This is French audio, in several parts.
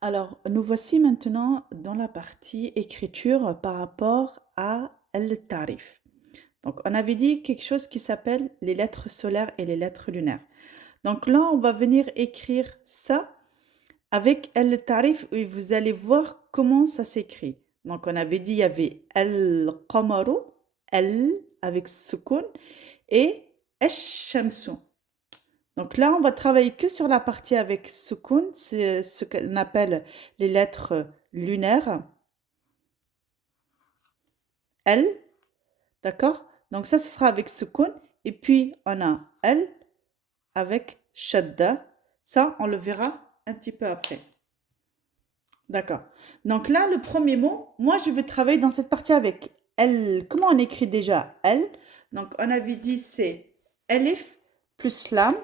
Alors, nous voici maintenant dans la partie écriture par rapport à al-tarif. Donc, on avait dit quelque chose qui s'appelle les lettres solaires et les lettres lunaires. Donc là, on va venir écrire ça avec al-tarif et vous allez voir comment ça s'écrit. Donc, on avait dit il y avait al-qamaru, al avec sukun et ash-shamsu. Donc là, on va travailler que sur la partie avec sukun, c'est ce qu'on appelle les lettres lunaires. L, d'accord? Donc ça, ce sera avec sukun. Et puis, on a L avec shadda. Ça, on le verra un petit peu après. D'accord. Donc là, le premier mot, moi, je vais travailler dans cette partie avec L. Comment on écrit déjà L? Donc, on avait dit c'est Elif plus lam.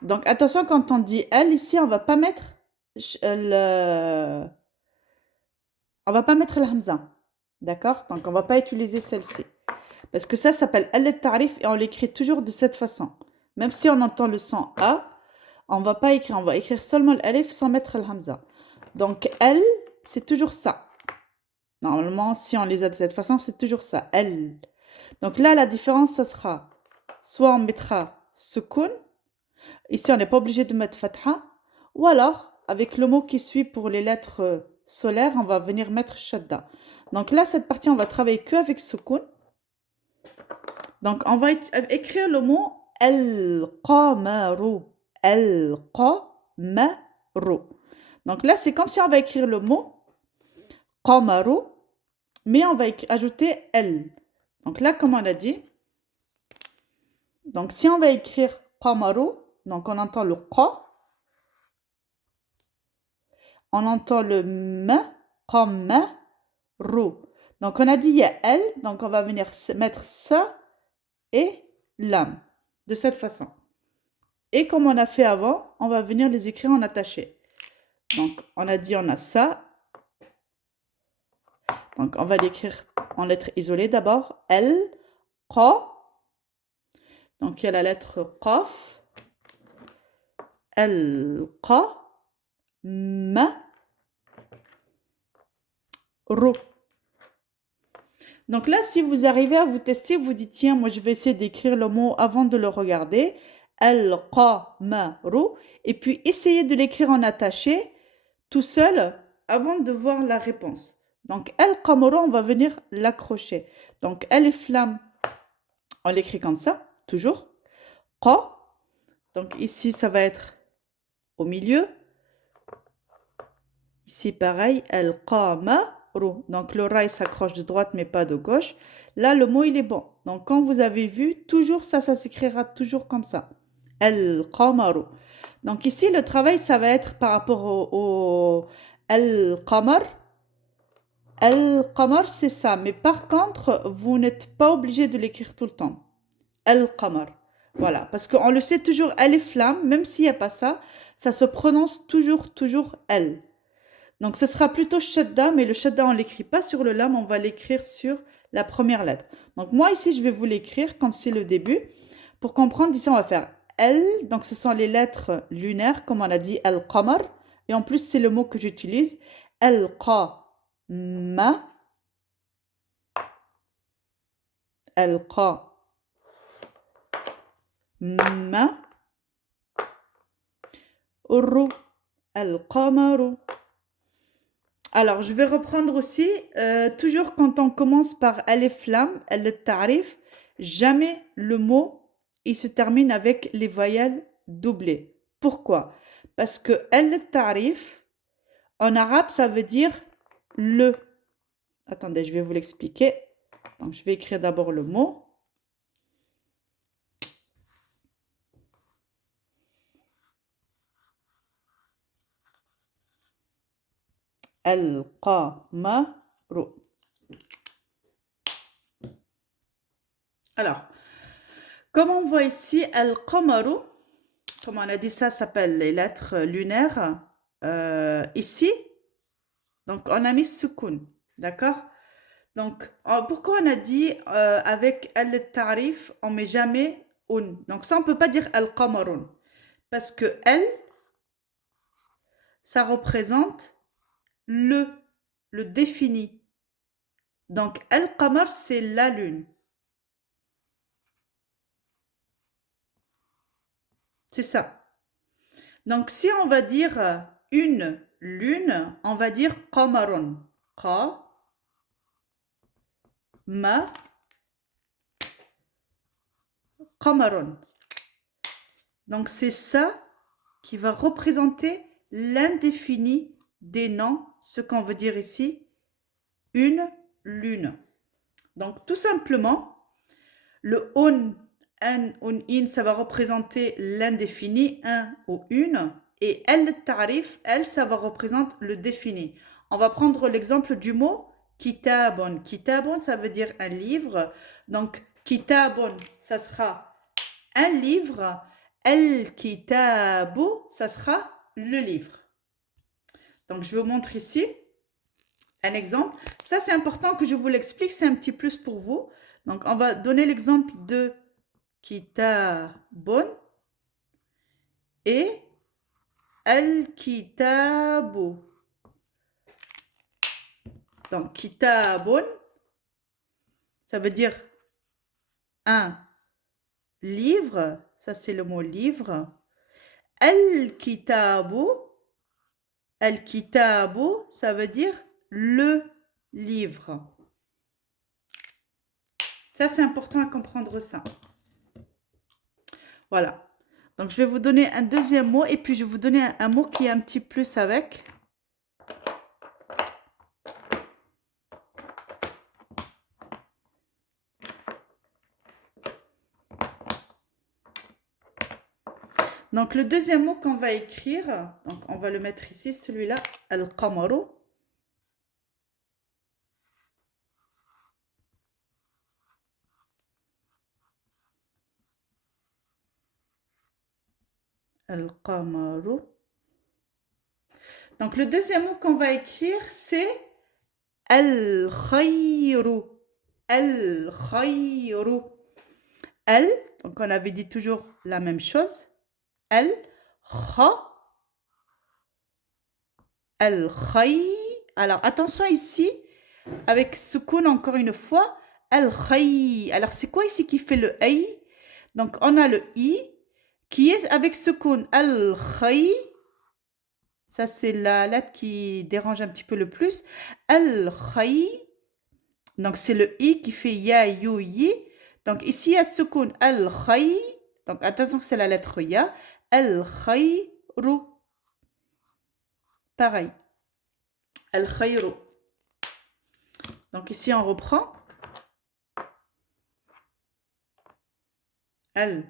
Donc attention, quand on dit L ici, on va pas mettre le hamza. D'accord? Donc on va pas utiliser celle-ci. Parce que ça s'appelle al-tarif et on l'écrit toujours de cette façon. Même si on entend le son A, on va pas écrire, on va écrire seulement l'alif sans mettre le hamza. Donc L, c'est toujours ça. Normalement, si on les a de cette façon, c'est toujours ça. L. Donc là, la différence, ça sera soit on mettra sukun. Ici, on n'est pas obligé de mettre fatha. Ou alors, avec le mot qui suit pour les lettres solaires, on va venir mettre shadda. Donc là, cette partie, on va travailler que avec sukun. Donc, on va écrire le mot al-qamaru. Al-qamaru. Donc là, c'est comme si on va écrire le mot qamaru, mais on va ajouter l. Donc là, comme on a dit, donc si on va écrire qamaru, donc on entend le qa, on entend le m comme rou. Donc on a dit il y a elle, donc on va venir mettre ça et l'âme de cette façon. Et comme on a fait avant, on va venir les écrire en attaché. Donc on a dit on a ça. Donc on va l'écrire en lettres isolées d'abord. El, qa. Donc il y a la lettre qaf. El, qa. M, rou. Donc là, si vous arrivez à vous tester, vous dites, tiens, moi je vais essayer d'écrire le mot avant de le regarder. Al-qamaru. Et puis essayez de l'écrire en attaché tout seul avant de voir la réponse. Donc al-qamaru, on va venir l'accrocher. Donc alif lam, on l'écrit comme ça, toujours. Qa. Donc ici, ça va être au milieu. Ici, pareil, al-qamaru. Donc le rail s'accroche de droite mais pas de gauche. Là, le mot, il est bon. Donc quand vous avez vu, toujours ça s'écrira toujours comme ça. Al-qamaru. Donc ici, le travail, ça va être par rapport au al-qamar. Al-qamar, c'est ça. Mais par contre, vous n'êtes pas obligé de l'écrire tout le temps. Al-qamar. Voilà. Parce qu'on le sait toujours, alif lam, même s'il n'y a pas ça, ça se prononce toujours al. Donc, ce sera plutôt shadda, mais le shadda, on ne l'écrit pas sur le lam, on va l'écrire sur la première lettre. Donc, moi, ici, je vais vous l'écrire comme c'est le début. Pour comprendre, ici, on va faire L. Donc, ce sont les lettres lunaires, comme on a dit, al-qamar. Et en plus, c'est le mot que j'utilise. Al-qa-ma. Al-qa-ma. Ru. Al-qamaru. Alors, je vais reprendre aussi, toujours quand on commence par alif lam, al-ta'rif, jamais le mot, il se termine avec les voyelles doublées. Pourquoi? Parce que al-ta'rif, en arabe, ça veut dire le. Attendez, je vais vous l'expliquer. Donc, je vais écrire d'abord le mot. Al-qamaru. Alors, comme on voit ici, al-qamaru, comme on a dit, ça s'appelle les lettres lunaires. Ici, donc on a mis sukun, d'accord? Donc, pourquoi on a dit avec al-tarif, on met jamais un? Donc ça, on ne peut pas dire al-qamarun. Parce que al, ça représente le défini. Donc, al-qamar, c'est la lune. C'est ça. Donc, si on va dire une lune, on va dire qamarun. Qa, ma, qamarun. Donc, c'est ça qui va représenter l'indéfini des noms, ce qu'on veut dire ici, une lune. Donc, tout simplement, le un, in, ça va représenter l'indéfini, un ou une, et el-tarif, elle, ça va représenter le défini. On va prendre l'exemple du mot kitabon. Kitabon, ça veut dire un livre. Donc, kitabon, ça sera un livre. El-kitabu, ça sera le livre. Donc, je vous montre ici un exemple. Ça, c'est important que je vous l'explique. C'est un petit plus pour vous. Donc, on va donner l'exemple de kitabun et al-kitabu. Donc, kitabun, ça veut dire un livre. Ça, c'est le mot livre. Al-kitabu, al-kitabu, ça veut dire le livre. Ça, c'est important à comprendre ça. Voilà. Donc, je vais vous donner un deuxième mot et puis je vais vous donner un mot qui est un petit plus avec. Donc, le deuxième mot qu'on va écrire, donc on va le mettre ici, celui-là, al-qamaru. Al-qamaru. Donc, le deuxième mot qu'on va écrire, c'est al-khayru. Al-khayru. Al, donc on avait dit toujours la même chose. Al-kha. Al-khay. Alors, attention ici, avec soukoun encore une fois. Al-khay. Alors, c'est quoi ici qui fait le ay? Donc, on a le i qui est avec soukoun. Al-khay. Ça, c'est la lettre qui dérange un petit peu le plus. Al-khay. Donc, c'est le i qui fait ya, yu, yi. Donc, ici, il y a soukoun. Al-khay. Donc, attention que c'est la lettre ya. Al-khayru. Pareil. Al-khayru. Donc, ici, on reprend. Al-kha.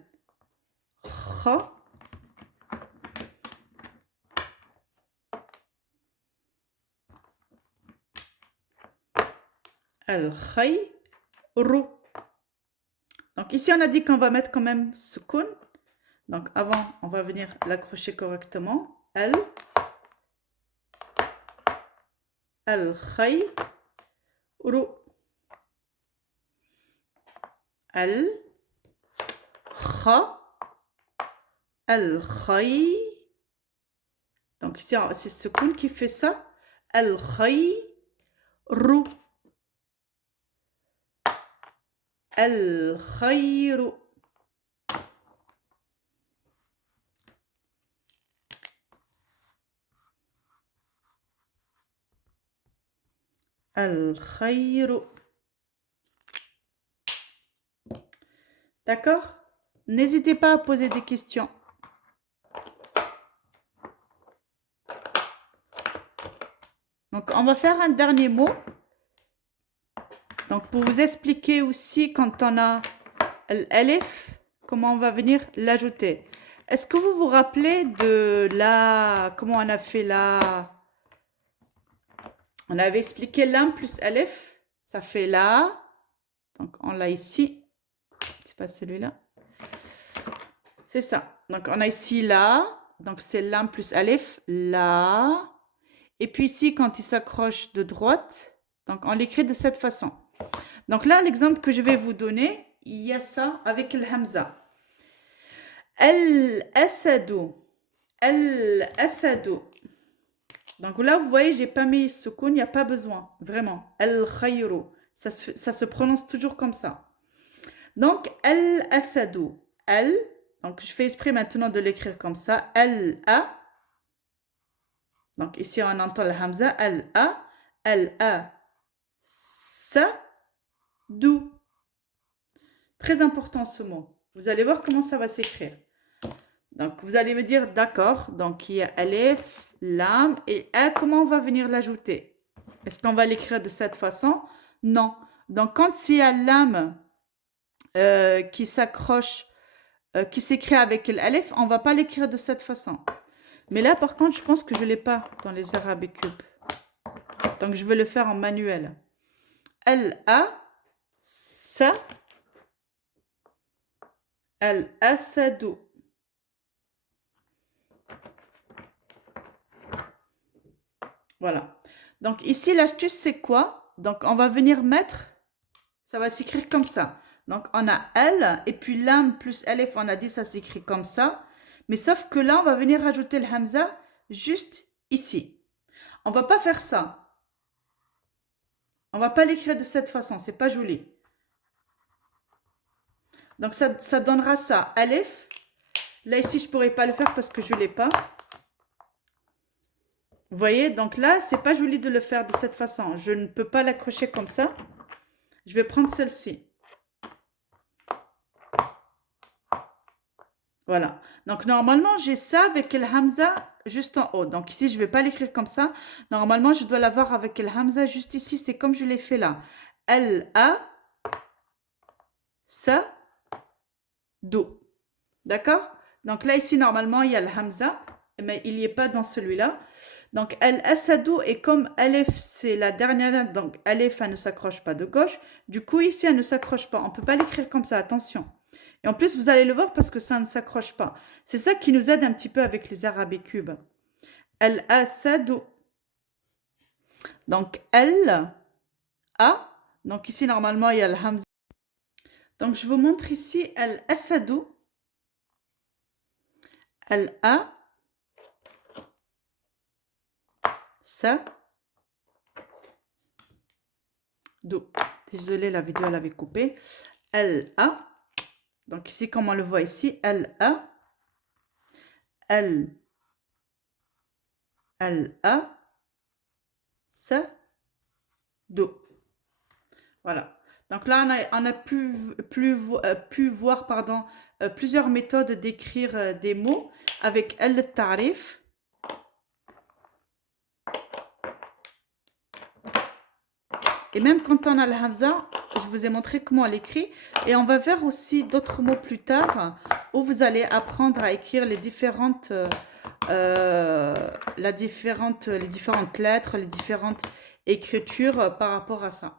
Al-khayru. Donc, ici, on a dit qu'on va mettre quand même soukoun. Donc, avant, on va venir l'accrocher correctement. Al-khayru. Al-kha. Al-khay. Donc, ici, c'est soukoun qui fait ça. Al-khayru. Al-khayru. Al-khayru. D'accord? N'hésitez pas à poser des questions. Donc, on va faire un dernier mot. Donc, pour vous expliquer aussi quand on a l'alif, comment on va venir l'ajouter. Est-ce que vous vous rappelez de la... Comment on a fait la... On avait expliqué l'un plus alif. Ça fait la. Donc, on l'a ici. C'est pas celui-là. C'est ça. Donc, on a ici la. Donc, c'est l'un plus alif. La. Et puis ici, quand il s'accroche de droite, donc on l'écrit de cette façon. Donc là, l'exemple que je vais vous donner, il y a ça avec le hamza. Al-asadu. Al-asadu. Donc là, vous voyez, j'ai pas mis soukoun, il n'y a pas besoin, vraiment. Al-khayru, ça se prononce toujours comme ça. Donc, al-asadu, al, donc je fais exprès maintenant de l'écrire comme ça, al-a. Donc ici, on entend le hamza, al-a, al-a, sa, dou. Très important ce mot. Vous allez voir comment ça va s'écrire. Donc, vous allez me dire, d'accord, donc il y a alif, lam et a, comment on va venir l'ajouter? Est-ce qu'on va l'écrire de cette façon? Non. Donc, quand il y a l'am qui s'accroche, qui s'écrit avec l'alif, on ne va pas l'écrire de cette façon. Mais là, par contre, je pense que je ne l'ai pas dans les arabes cubes. Donc, je vais le faire en manuel. Al-a, sa, al-asadu. Voilà. Donc ici, l'astuce, c'est quoi? Donc on va venir mettre, ça va s'écrire comme ça. Donc on a L et puis lam plus alif, on a dit ça s'écrit comme ça. Mais sauf que là, on va venir rajouter le hamza juste ici. On va pas faire ça. On va pas l'écrire de cette façon, c'est pas joli. Donc ça donnera ça, alif. Là ici, je pourrais pas le faire parce que je l'ai pas. Vous voyez, donc là, c'est pas joli de le faire de cette façon. Je ne peux pas l'accrocher comme ça. Je vais prendre celle-ci. Voilà. Donc, normalement, j'ai ça avec le hamza juste en haut. Donc, ici, je ne vais pas l'écrire comme ça. Normalement, je dois l'avoir avec le hamza juste ici. C'est comme je l'ai fait là. L-A, sa, do. D'accord? Donc, là, ici, normalement, il y a le hamza. Mais il n'y est pas dans celui-là. Donc, al-asadu, et comme alif, c'est la dernière lettre, donc alif, elle ne s'accroche pas de gauche. Du coup, ici, elle ne s'accroche pas. On ne peut pas l'écrire comme ça, attention. Et en plus, vous allez le voir parce que ça ne s'accroche pas. C'est ça qui nous aide un petit peu avec les arabes cubes. Al-asadu. Donc, al, a. Donc, ici, normalement, il y a le hamza. Donc, je vous montre ici al-asadu. Al-a. Sa, do. Désolée, la vidéo, elle avait coupé. Al-a. Donc ici, comme on le voit ici, Al-a. Al-a. Sa, do. Voilà. Donc là, on a pu voir pardon, plusieurs méthodes d'écrire des mots avec al-tarif. Et même quand on a le hamza, je vous ai montré comment on l'écrit. Et on va voir aussi d'autres mots plus tard où vous allez apprendre à écrire les différentes, les différentes lettres, les différentes écritures par rapport à ça.